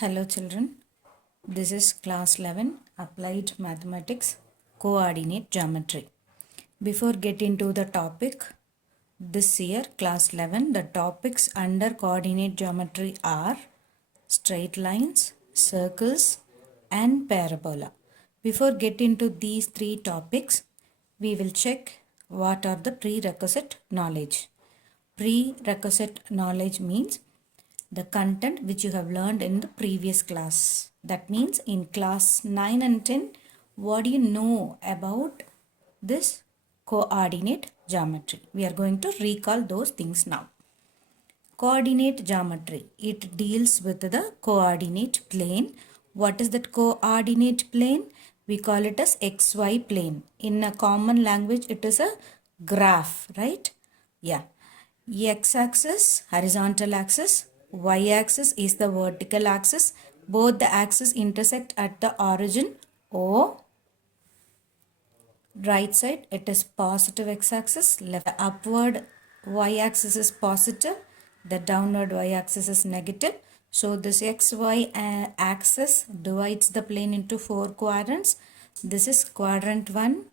Hello children, this is class 11 applied mathematics coordinate geometry. Before get into the topic, this year class 11 the topics under coordinate geometry are straight lines, circles and parabola. Before get into these three topics, we will check what are the prerequisite knowledge. Prerequisite knowledge means the content which you have learned in the previous class. That means in class 9 and 10, what do you know about this coordinate geometry? We are going to recall those things now. Coordinate geometry, it deals with the coordinate plane. What is that coordinate plane? We call it as XY plane. In a common language, it is a graph, right? Yeah. X-axis, horizontal axis, y-axis is the vertical axis. Both the axes intersect at the origin O. Right side, it is positive x-axis. Left, the upward y-axis is positive. The downward y-axis is negative. So this xy axis divides the plane into 4 quadrants. This is quadrant 1,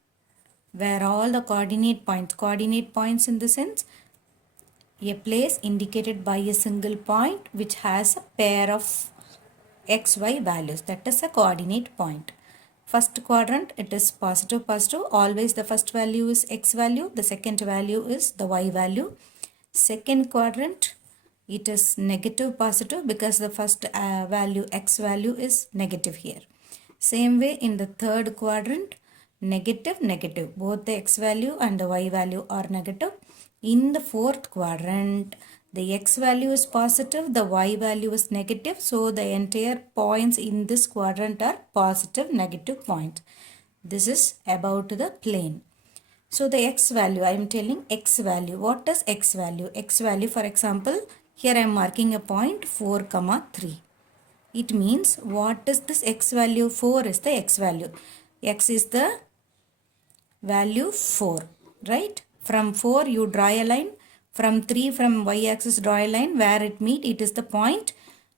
where all the coordinate points in the sense, a place indicated by a single point which has a pair of xy values, that is a coordinate point. First quadrant, it is positive, always the first value is x value, the second value is the y value. Second quadrant, it is negative positive because the first value x value is negative here. Same way in the third quadrant, negative, both the x value and the y value are negative. In the fourth quadrant, the x value is positive, the y value is negative. So the entire points in this quadrant are positive, negative points. This is about the plane. So the x value, I am telling x value. What is x value? X value, for example, here I am marking a point 4, 3. It means what is this x value? 4 is the x value. X is the value 4, right? From 4 you draw a line. From 3 from y axis draw a line. Where it meet, it is the point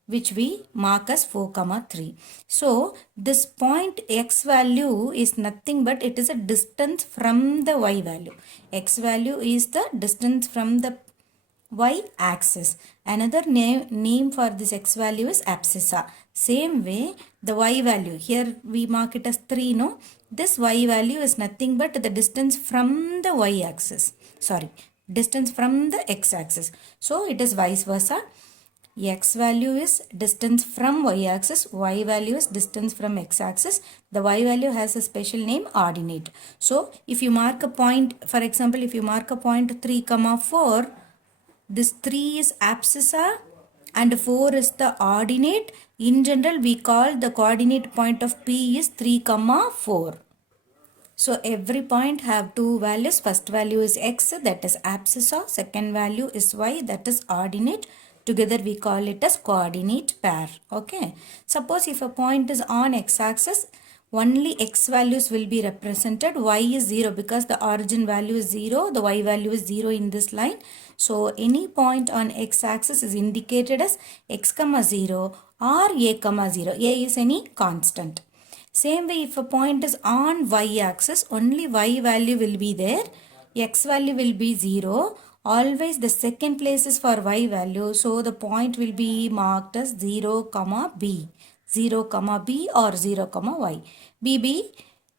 which we mark as 4, 3. So this point x value is nothing but it is a distance from the y value. X value is the distance from the y axis. Another name for this x value is abscissa. Same way the y value, here we mark it as 3, no? This y value is nothing but the distance from the y axis. Distance from the x axis. So it is vice versa. X value is distance from y axis, y value is distance from x axis. The y value has a special name, ordinate. So if you mark a point, for example, if you mark a point 3, 4, this 3 is abscissa and 4 is the ordinate. In general, we call the coordinate point of P is 3, 4. So every point have two values. First value is x, that is abscissa. Second value is y, that is ordinate. Together we call it as coordinate pair. Okay. Suppose if a point is on x-axis, only x values will be represented. Y is 0 because the origin value is 0. The y value is 0 in this line. So any point on x-axis is indicated as x, 0 or a, 0. A is any constant. Same way, if a point is on y-axis, only y value will be there. X value will be 0. Always the second place is for y value. So the point will be marked as 0, b. 0, b or 0, y. B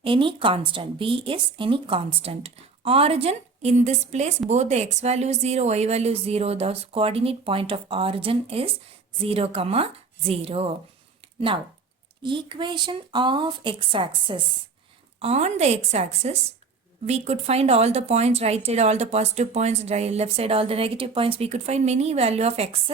any constant. B is any constant. Origin, in this place, both the x value is 0, y value is 0. The coordinate point of origin is 0, 0. Now, equation of x-axis. On the x-axis, we could find all the points, right side all the positive points, left side all the negative points. We could find many value of x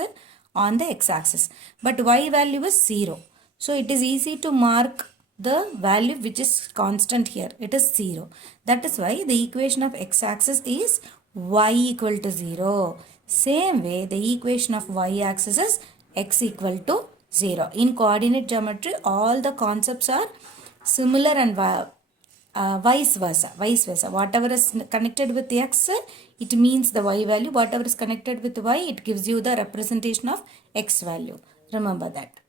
on the x-axis. But y value is 0. So it is easy to mark the value which is constant here. It is 0. That is why the equation of x-axis is y equal to 0. Same way, the equation of y-axis is x equal to 0. In coordinate geometry, all the concepts are similar and vice versa. Whatever is connected with x, it means the y value. Whatever is connected with y, it gives you the representation of x value. Remember that.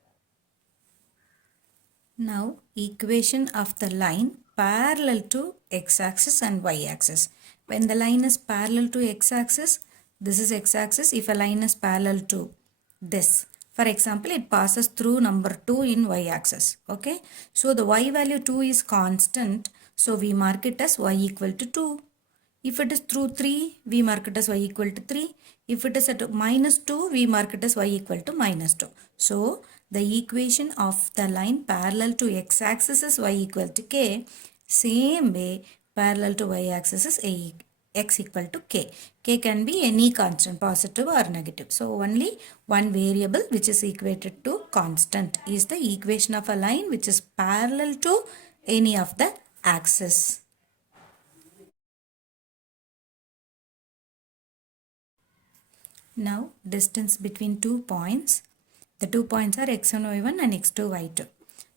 Now, equation of the line parallel to x-axis and y-axis. When the line is parallel to x-axis, this is x-axis. If a line is parallel to this, for example, it passes through number 2 in y-axis. Okay. So, the y value 2 is constant. So, we mark it as y equal to 2. If it is through 3, we mark it as y equal to 3. If it is at minus 2, we mark it as y equal to minus 2. So, the equation of the line parallel to x-axis is y equal to k. Same way, parallel to y-axis is x equal to k. K can be any constant, positive or negative. So, only one variable which is equated to constant is the equation of a line which is parallel to any of the axis. Now, distance between 2 points. The 2 points are x1, y1 and x2, y2.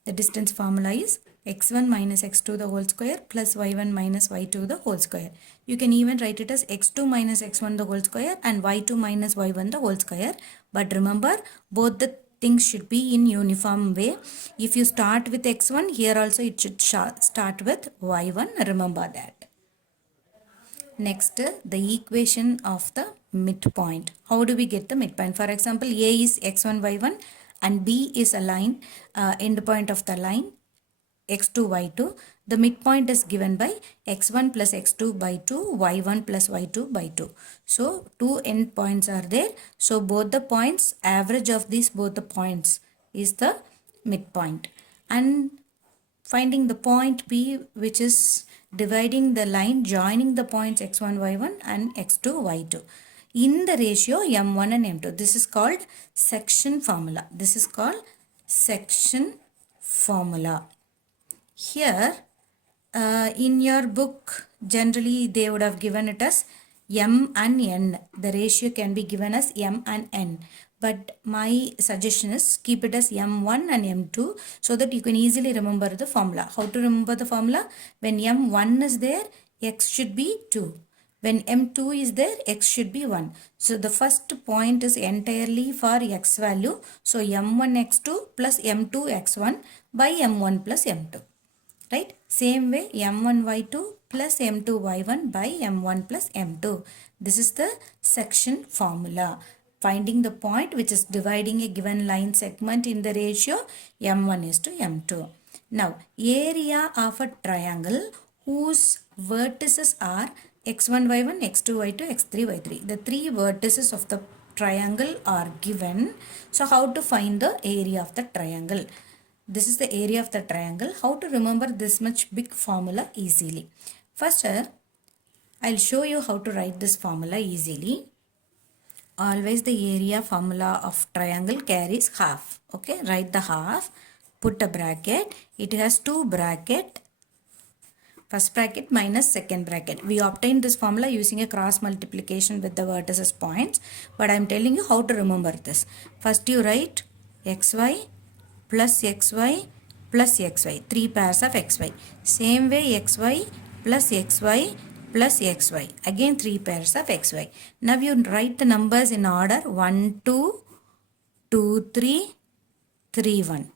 The distance formula is x1 minus x2 the whole square plus y1 minus y2 the whole square. You can even write it as x2 minus x1 the whole square and y2 minus y1 the whole square. But remember, both the things should be in uniform way. If you start with x1, here also it should start with y1. Remember that. Next, the equation of the midpoint. How do we get the midpoint? For example, A is x1, y1 and B is a line, end point of the line x2, y2. The midpoint is given by x1 plus x2 by 2, y1 plus y2 by 2. So, two end points are there. So, both the points, average of these both the points is the midpoint. And finding the point P which is dividing the line joining the points x1, y1 and x2, y2 in the ratio m1 and m2. This is called section formula. This is called section formula. Here in your book, generally they would have given it as m and n. The ratio can be given as m and n. But my suggestion is keep it as m1 and m2 so that you can easily remember the formula. How to remember the formula? When m1 is there, x should be 2. When m2 is there, x should be 1. So the first point is entirely for x value. So m1 x2 plus m2 x1 by m1 plus m2. Right? Same way m1 y2 plus m2 y1 by m1 plus m2. This is the section formula. Finding the point which is dividing a given line segment in the ratio m1 is to m2. Now, area of a triangle whose vertices are x1, y1, x2, y2, x3, y3. The three vertices of the triangle are given. So, how to find the area of the triangle? This is the area of the triangle. How to remember this much big formula easily? First, I'll show you how to write this formula easily. Always the area formula of triangle carries half. Okay, write the half, put a bracket. It has two bracket. First bracket minus second bracket. We obtained this formula using a cross multiplication with the vertices points. But I am telling you how to remember this. First you write xy plus xy plus xy. 3 pairs of xy. Same way xy plus xy plus xy. Again 3 pairs of xy. Now you write the numbers in order 1, 2, 2, 3, 3, 1.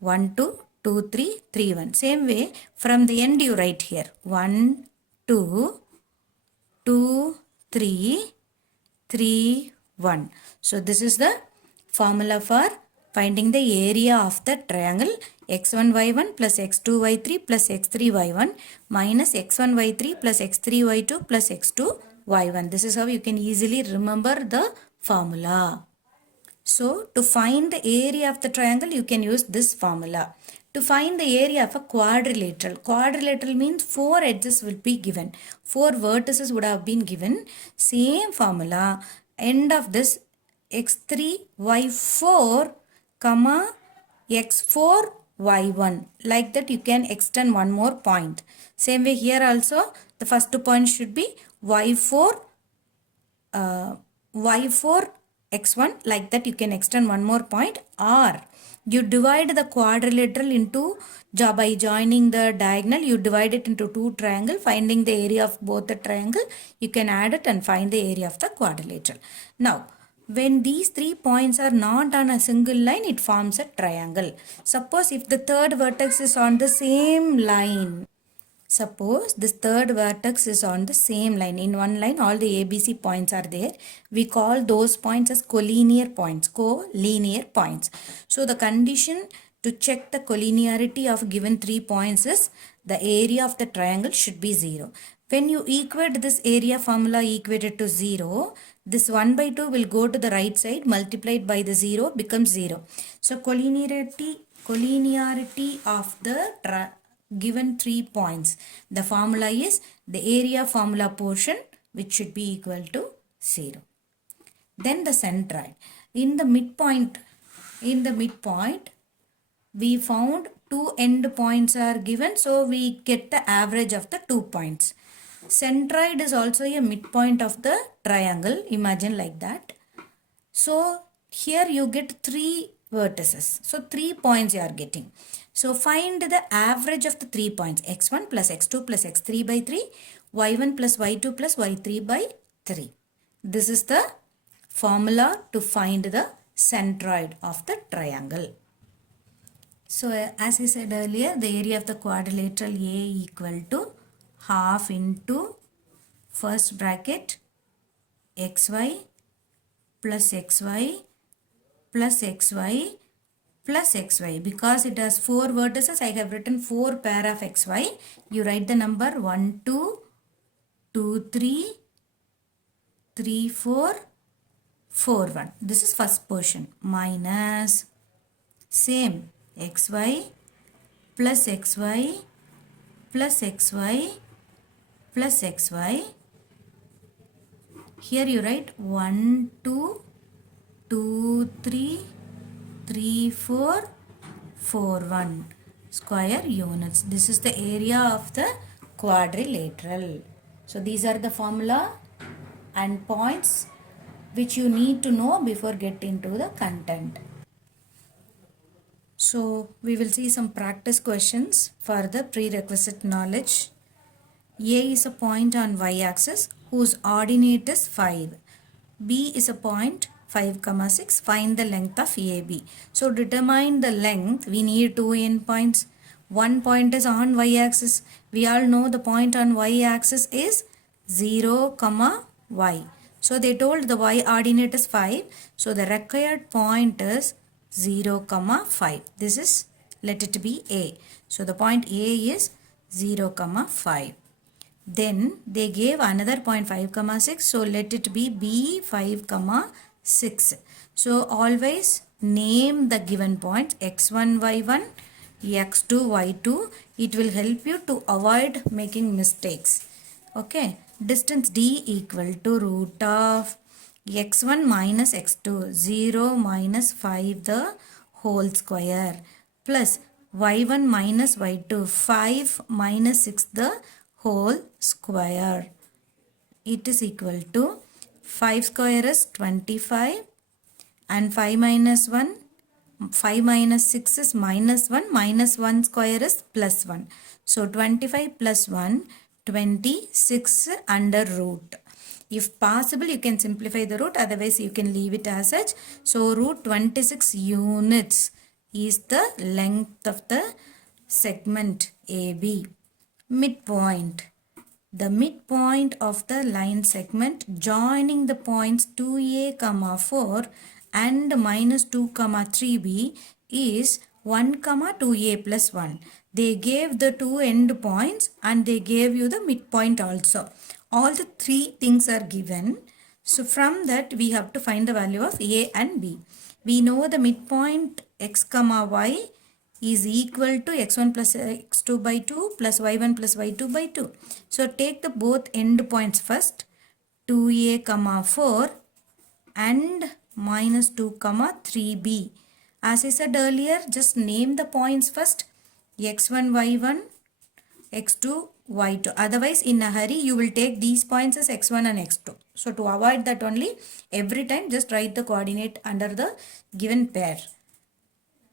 1, 2, 2, 3, 3, 1. Same way from the end you write here 1, 2, 2, 3, 3, 1. So this is the formula for finding the area of the triangle x1 y1 plus x2 y3 plus x3 y1 minus x1 y3 plus x3 y2 plus x2 y1. This is how you can easily remember the formula. So, to find the area of the triangle, you can use this formula. To find the area of a quadrilateral. Quadrilateral means 4 edges will be given. 4 vertices would have been given. Same formula. End of this x3, y4, comma, x4, y1. Like that you can extend one more point. Same way here also the first point should be y4, y4, x1. Like that you can extend one more point, or you divide the quadrilateral into, by joining the diagonal, you divide it into 2 triangles. Finding the area of both the triangle, you can add it and find the area of the quadrilateral. Now, When these 3 points are not on a single line, it forms a triangle. Suppose if the third vertex is on the same line, suppose this third vertex is on the same line. In one line, all the ABC points are there. We call those points as collinear points. Collinear points. So the condition to check the collinearity of given 3 points is the area of the triangle should be 0. When you equate this area formula equated to 0, this 1 by 2 will go to the right side, multiplied by the 0 becomes 0. So collinearity of the given 3 points. The formula is the area formula portion, which should be equal to 0. Then the centroid. In the midpoint, we found 2 end points are given, so we get the average of the 2 points. Centroid is also a midpoint of the triangle. Imagine like that. So here you get 3 vertices. So 3 points you are getting. So find the average of the 3 points. x1 plus x2 plus x3 by 3. y1 plus y2 plus y3 by 3. This is the formula to find the centroid of the triangle. So as I said earlier, the area of the quadrilateral A equal to half into first bracket xy plus xy plus xy plus xy. Because it has 4 vertices, I have written 4 pair of xy. You write the number 1, 2, 2, 3, 3, 4, 4, 1. This is first portion. Minus same xy plus xy plus xy plus xy. Here you write 1, 2, 2, 3, 3, 4, 4, 1 square units. This is the area of the quadrilateral. So these are the formula and points which you need to know before getting into the content. So we will see some practice questions for the prerequisite knowledge. A is a point on y-axis whose ordinate is 5. B is a point 5, 6. Find the length of AB. So determine the length. We need 2 endpoints. One point is on y-axis. We all know the point on y-axis is 0, y. So they told the y-ordinate is 5. So the required point is 0, 5. This is, let it be A. So the point A is 0, 5. Then they gave another point 5, 6. So let it be B 5, 6. So always name the given points x1, y1, x2, y2. It will help you to avoid making mistakes. Okay. Distance D equal to root of x1 minus x2, 0 minus 5 the whole square, plus y1 minus y2, 5 minus 6 the whole square. It is equal to 5 square is 25 and 5 minus 1, 5 minus 6 is minus 1, minus 1 square is plus 1. So 25 plus 1, 26 under root. If possible, you can simplify the root, otherwise you can leave it as such. So root 26 units is the length of the segment AB. Midpoint. The midpoint of the line segment joining the points 2a, 4 and minus 2, 3b is 1, 2a plus 1. They gave the 2 end points and they gave you the midpoint also. All the 3 things are given. So from that we have to find the value of a and b. We know the midpoint x, y is equal to x1 plus x2 by 2 plus y1 plus y2 by 2. So take the both end points first, 2a, 4 and minus 2, 3b. As I said earlier, just name the points first, x1, y1, x2, y2. Otherwise, in a hurry, you will take these points as x1 and x2. So to avoid that only, every time just write the coordinate under the given pair.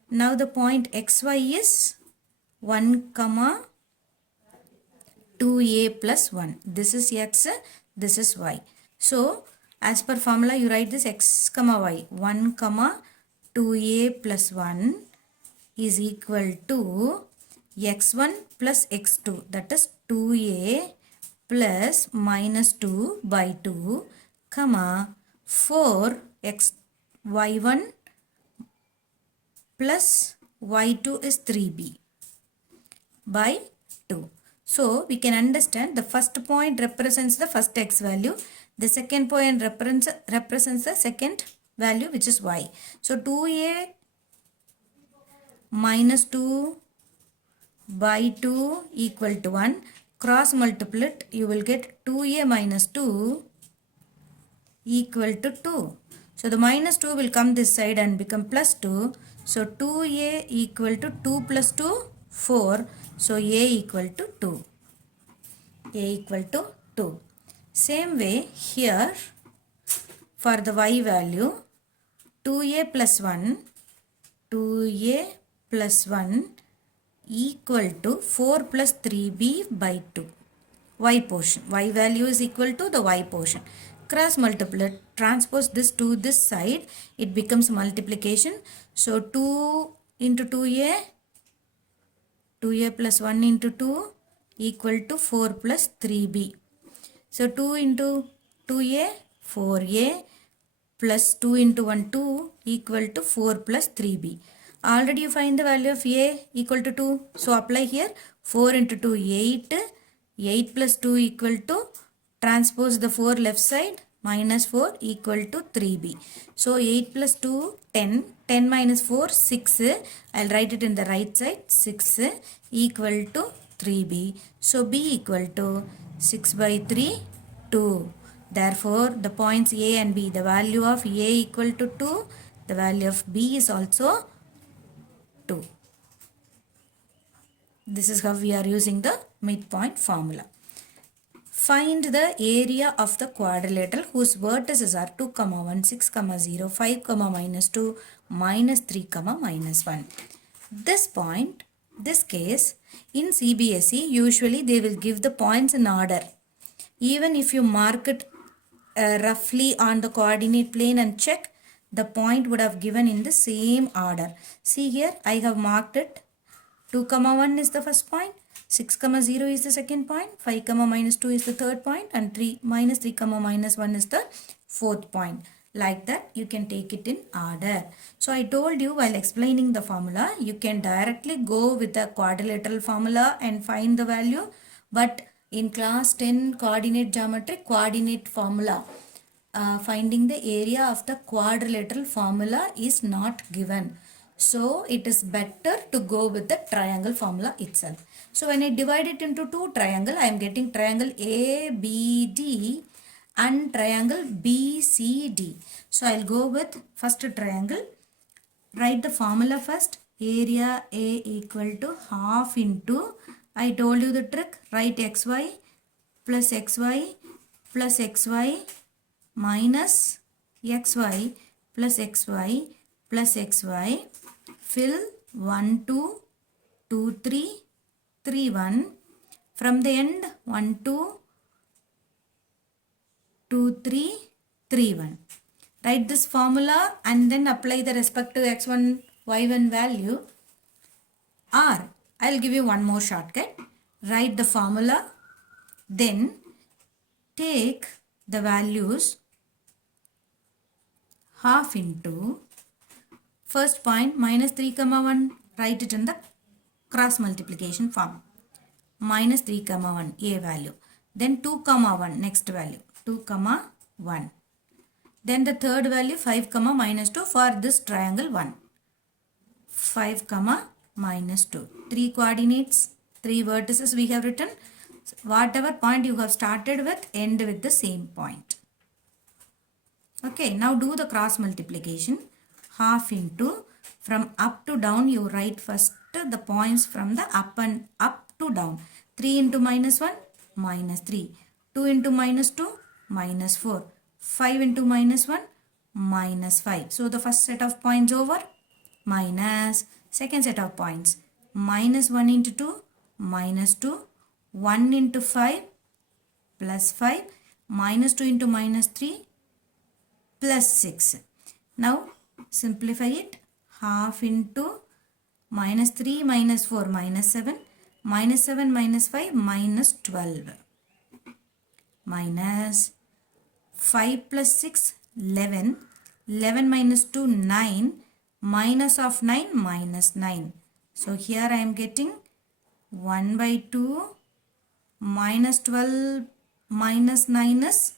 Now the point xy is 1, 2a plus 1. This is x, this is y. So As per formula, you write this x comma y. 1 comma 2a plus 1 is equal to x1 plus x2. That is 2a plus minus 2 by 2 comma 4 x y1 plus y2 is 3b by 2. So we can understand the first point represents the first x value. The second point represents the second value, which is y. So 2a minus 2 by 2 equal to 1. Cross multiply it, you will get 2a minus 2 equal to 2. So the minus 2 will come this side and become plus 2. So 2a equal to 2 plus 2, 4. So a equal to 2. A equal to 2. Same way here for the y value, 2a plus 1, 2a plus 1 equal to 4 plus 3b by 2. Y portion. Y value is equal to the y portion. Cross multiply, transpose this to this side, it becomes multiplication. So 2 into 2a, 2a plus 1 into 2 equal to 4 plus 3b. So 2 into 2a, 4a plus 2 into 1, 2 equal to 4 plus 3b. Already you find the value of a equal to 2. So apply here 4 into 2, 8. 8 plus 2 equal to, transpose the 4 left side, minus 4 equal to 3b. So 8 plus 2, 10. 10 minus 4, 6. I'll write it in the right side, 6 equal to 3b. So b equal to 6 by 3, 2. Therefore, the points a and b, the value of a equal to 2, the value of b is also 2. This is how we are using the midpoint formula. Find the area of the quadrilateral whose vertices are 2, 1, 6, 0, 5, minus 2, minus 3, minus 1. This point, this case, in CBSE, usually they will give the points in order. Even if you mark it roughly on the coordinate plane and check, the point would have given in the same order. See here, I have marked it. 2, 1 is the first point, 6, 0 is the second point, 5, minus 2 is the third point, and 3, minus 3, minus 1 is the fourth point. Like that, you can take it in order. So I told you while explaining the formula, you can directly go with the quadrilateral formula and find the value. But in class 10 coordinate geometry, coordinate formula, finding the area of the quadrilateral formula is not given. So it is better to go with the triangle formula itself. So when I divide it into two triangle, I am getting triangle ABD and triangle BCD. So I'll go with first triangle. Write the formula first. Area A equal to half into, I told you the trick, write xy plus xy plus xy minus xy plus xy plus xy. Fill 1, 2, 2, 3, 3, 1. From the end 1, 2, 2, 3, 3, 1. Write this formula and then apply the respective x1, y1 value. Or I'll give you one more shortcut. Write the formula, then take the values half into first point minus 3, 1. Write it in the cross multiplication form. Minus 3, 1 a value. Then 2, 1 next value. 2, 1. Then the third value 5, minus 2 for this triangle 1. 5, minus 2. 3 coordinates, 3 vertices we have written. Whatever point you have started with, end with the same point. Okay, now do the cross multiplication. Half into, from up to down you write first the points from the up and up to down. 3 into minus 1, minus 3. 2 into minus 2, minus 4. 5 into minus 1, minus 5. So the first set of points over, minus second set of points. Minus 1 into 2, minus 2. 1 into 5, plus 5. Minus 2 into minus 3, plus 6. Now simplify it. Half into minus 3 minus 4 minus 7. Minus 7 minus 5 minus 12. Minus 5 plus 6 11. 11 minus 2 9. Minus of 9 minus 9. So here I am getting 1 by 2 minus 12 minus 9 is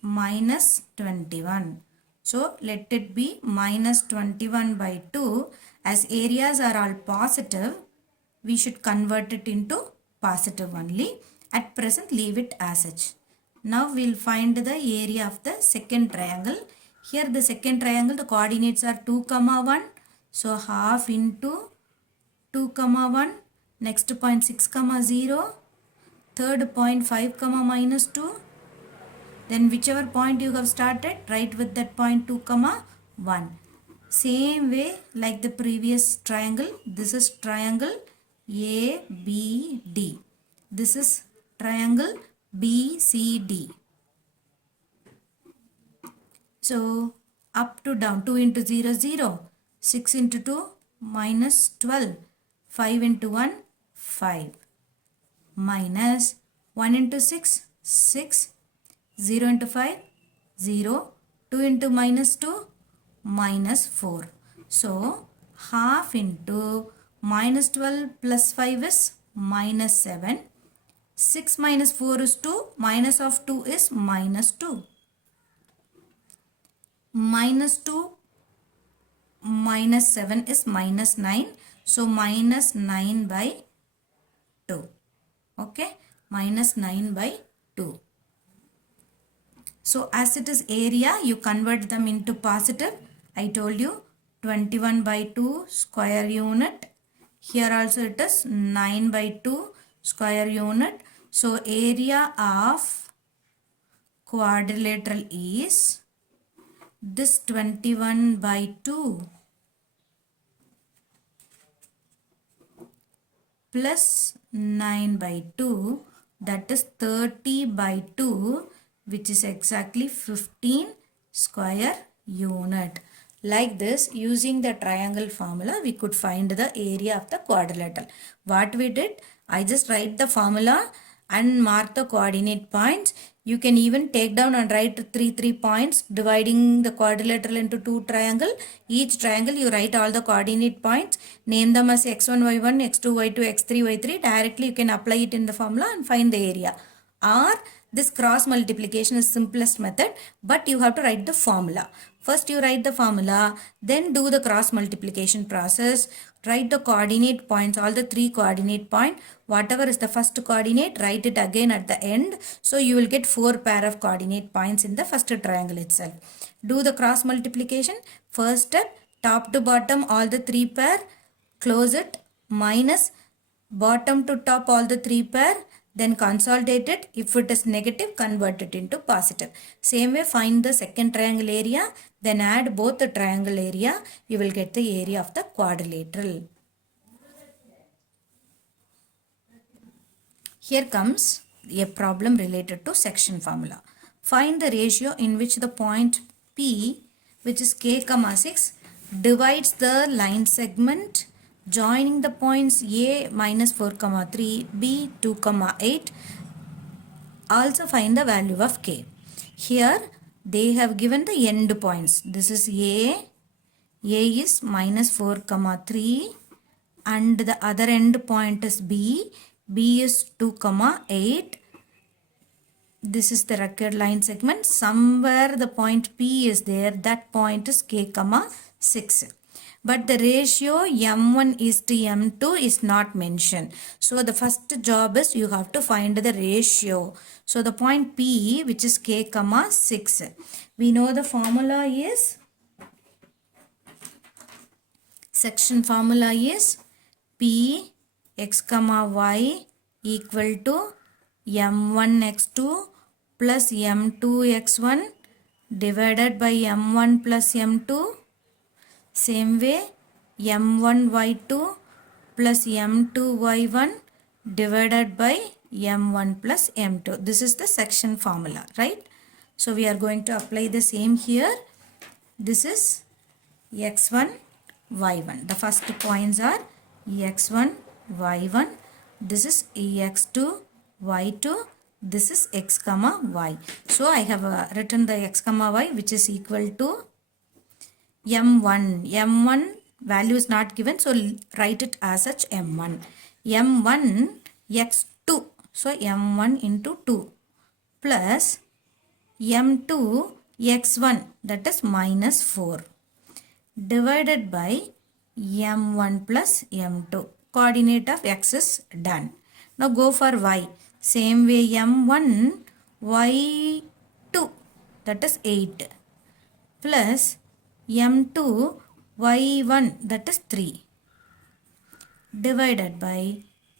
minus 21. So let it be minus 21 by 2. As areas are all positive, we should convert it into positive only. At present, leave it as such. Now we'll find the area of the second triangle. Here the second triangle, the coordinates are 2, 1. So half into 2, 1. Next point 6, 0. Third point 5, minus 2. Then whichever point you have started, write with that point 2, 1. Same way like the previous triangle. This is triangle ABD. This is triangle BCD. So up to down, 2 into 0, 0. 6 into 2, minus 12. 5 into 1, 5. Minus 1 into 6, 6. 0 into 5, 0. 2 into minus 2, minus 4. So half into minus 12 plus 5 is minus 7. 6 minus 4 is 2. Minus of 2 is minus 2. Minus 2 minus 7 is minus 9. So minus 9 by 2. Okay. Minus 9 by 2. So as it is area, you convert them into positive. I told you 21 by 2 square unit. Here also it is 9 by 2 square unit. So area of quadrilateral is this 21 by 2 plus 9 by 2, that is 30 by 2, which is exactly 15 square unit. Like this, using the triangle formula, we could find the area of the quadrilateral. What we did, I just write the formula and mark the coordinate points. You can even take down and write 3 points dividing the quadrilateral into 2 triangle. Each triangle you write all the coordinate points. Name them as x1, y1, x2, y2, x3, y3. Directly you can apply it in the formula and find the area. Or this cross multiplication is simplest method, but you have to write the formula. First you write the formula, then do the cross multiplication process. Write the coordinate points, all the 3 coordinate point. Whatever is the first coordinate, write it again at the end. So you will get 4 pair of coordinate points in the first triangle itself. Do the cross multiplication. First step, top to bottom all the 3 pair, close it, minus bottom to top all the 3 pair, then consolidate it. If it is negative, convert it into positive. Same way, find the second triangle area, then add both the triangle area. You will get the area of the quadrilateral. Here comes a problem related to section formula. Find the ratio in which the point P, which is k, 6, divides the line segment joining the points A minus 4, 3, B 2, 8. Also find the value of k. Here they have given the end points. This is A is minus 4, 3, and the other end point is B is 2, 8. This is the required line segment. Somewhere the point P is there. That point is k, 6. But the ratio M1 is to M2 is not mentioned. So the first job is you have to find the ratio. So the point P, which is k, 6. We know the formula is, section formula is P x, y equal to M1 x2 plus M2 x1 divided by M1 plus M2. Same way, M1 y2 plus M2 y1 divided by M1 plus M2. This is the section formula, right? So we are going to apply the same here. This is x1, y1. The first points are x1, y1. This is x2, y2. This is x comma y. So I have written the x comma y, which is equal to m1. m1 value is not given, so write it as such m1. m1 x2. So m1 into 2 plus m2 x1, that is minus 4, divided by m1 plus m2. Coordinate of x is done. Now go for y. Same way m1 y2, that is 8, plus m2 y1, that is 3, divided by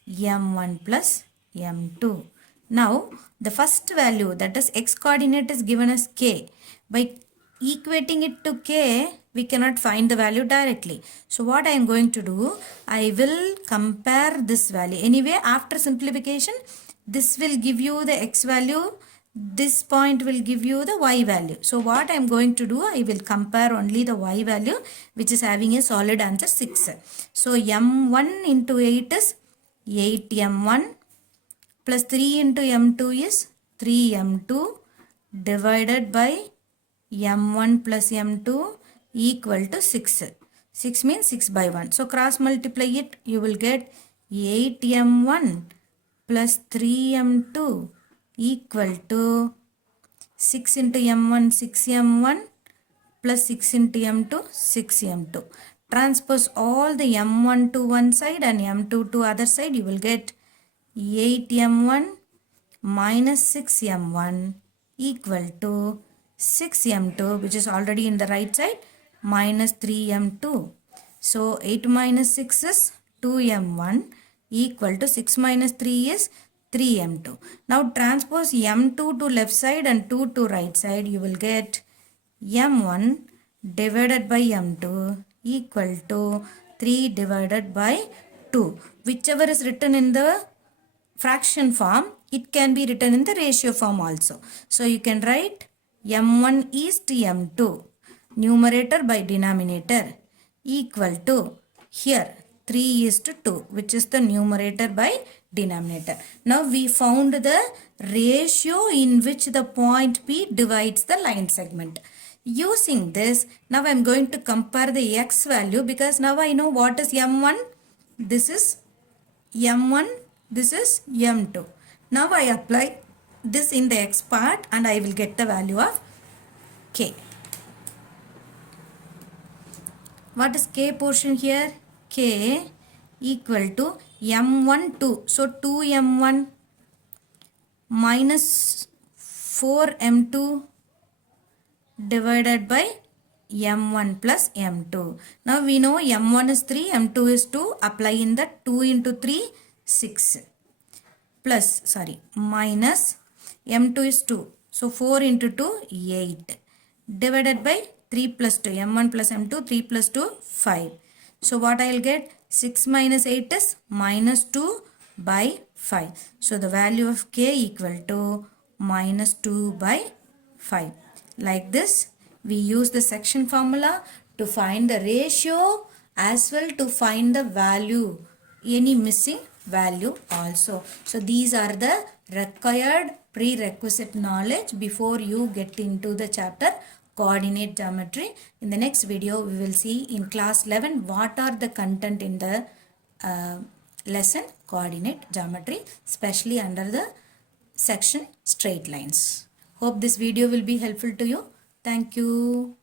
m1 plus m2. Now the first value, that is x coordinate, is given as k. By equating it to k, we cannot find the value directly. So what I am going to do, I will compare this value. Anyway, after simplification, this will give you the x value. This point will give you the y value. So what I am going to do, I will compare only the y value, which is having a solid answer 6. So m1 into 8 is 8m1 plus 3 into m2 is 3m2 divided by m1 plus m2 equal to 6. 6 means 6 by 1. So cross multiply it, you will get 8m1 plus 3m2 equal to 6 into m1, 6m1 plus 6 into m2, 6m2. Transpose all the m1 to one side and m2 to other side, you will get 8m1 minus 6m1 equal to 6m2, which is already in the right side, minus 3m2. So 8 minus 6 is 2m1 equal to 6 minus 3 is 3m2. Now transpose m2 to left side and 2 to right side, you will get m1 divided by m2 equal to 3 divided by 2. Whichever is written in the fraction form, it can be written in the ratio form also. So you can write m1 is to m2, numerator by denominator, equal to, here 3 is to 2, which is the numerator by denominator. Now we found the ratio in which the point P divides the line segment. Using this, now I am going to compare the x value, because now I know what is m1. This is m1, this is m2. Now I apply this in the x part and I will get the value of k. What is k portion here? K equal to m1 2. So 2m1 minus 4m2 divided by m1 plus m2. Now we know m1 is 3, m2 is 2. Apply in the 2 into 3, 6. Plus, sorry, minus m2 is 2. So 4 into 2, 8. Divided by 3 plus 2. m1 plus m2, 3 plus 2, 5. So what I will get? 6 minus 8 is minus 2 by 5. So the value of k equal to minus 2 by 5. Like this, we use the section formula to find the ratio as well to find the value, any missing value also. So these are the required prerequisite knowledge before you get into the chapter coordinate geometry. In the next video, we will see in class 11 what are the content in the lesson coordinate geometry, especially under the section straight lines. Hope this video will be helpful to you. Thank you.